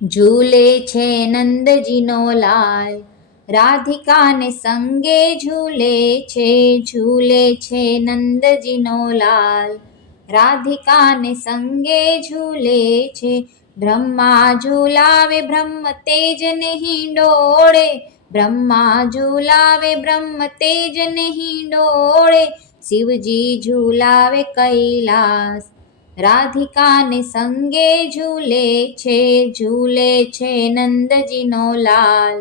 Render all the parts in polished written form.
ઝૂલે છે નંદજીનો લાલ, રાધિકાને સંગે ઝૂલે છે નંદજીનો લાલ, રાધિકાને સંગે ઝૂલે છે. બ્રહ્મા ઝૂલાવે બ્રહ્મ તેજને હિંડોળે, બ્રહ્મા ઝૂલાવે બ્રહ્મ તેજને હિંડોળે, શિવજી ઝૂલાવે કૈલાસ, રાધિકાને સંગે ઝૂલે છે નંદજીનો લાલ,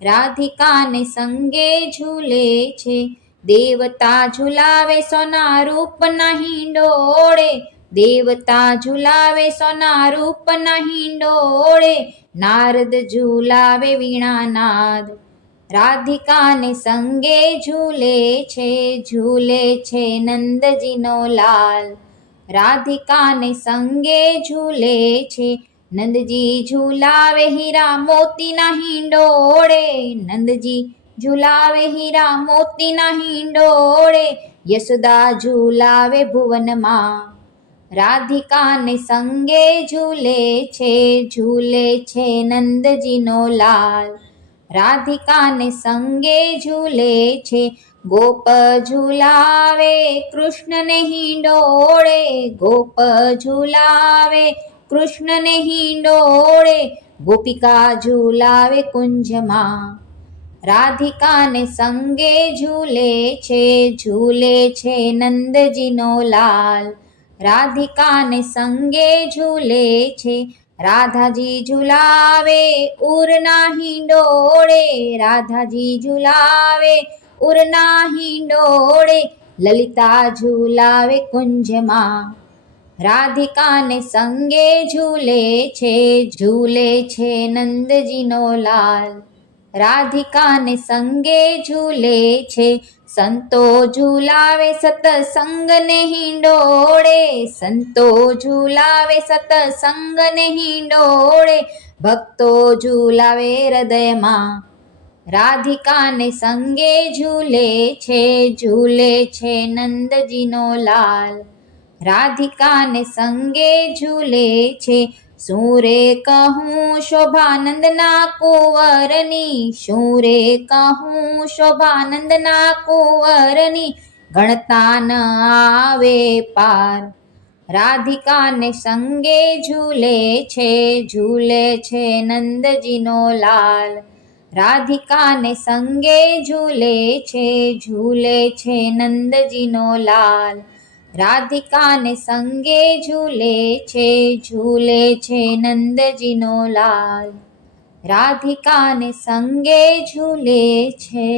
રાધિકાને સંગે ઝૂલે છે. દેવતા ઝૂલાવે સોના રૂપના હિંડોળે, દેવતા ઝૂલાવે સોના રૂપના હિંડોળે, નારદ ઝૂલાવે વીણાનાદ, રાધિકાને સંગે ઝૂલે છે નંદજીનો લાલ, રાધિકાને સંગે ઝૂલે છે. નંદજી ઝૂલાવે હીરા મોતીના હિંડોળે, નંદજી ઝૂલાવે હીરા મોતીના હિંડોળે, યશોદા ઝૂલાવે ભુવનમાં, રાધિકાને સંગે ઝૂલે છે નંદજીનો લાલ, રાધિકાને સંગે ઝૂલે છે. ગોપ ઝૂલાવે કૃષ્ણને હિંડોળે, ગોપ ઝૂલાવે કૃષ્ણને હિંડોળે, ગોપિકા ઝૂલાવે કુંજમાં, રાધિકાને સંગે ઝૂલે છે નંદજીનો લાલ, રાધિકાને સંગે ઝૂલે છે. રાધાજી ઝૂલાવે ઉરના હિંડોળે, રાધાજી ઝૂલાવે ઉરના હિંડોળે, લલિતા ઝૂલાવે કુંજમાં, રાધિકાને સંગે ઝૂલે છે નંદજીનો લાલ, રાધિકાને સંગે ઝૂલે છે. સંતો ઝૂલાવે સતસંગને હિંડોળે, સંતો ઝૂલાવે સતસંગને હિંડોળે, ભક્તો ઝૂલાવે હૃદયમાં, રાધિકાને સંગે ઝૂલે છે નંદજીનો લાલ, રાધિકાને સંગે ઝૂલે છે. શું રે કહું શોભાનંદના કુંવરની, શું રે કહું શોભાનંદના કુંવરની, ગણતા ન આવે પાર, રાધિકાને સંગે ઝૂલે છે નંદજીનો લાલ, રાધિકાને સંગે ઝૂલે છે નંદજીનો લાલ, રાધિકાને સંગે ઝૂલે છે નંદજીનો લાલ, રાધિકાને સંગે ઝૂલે છે.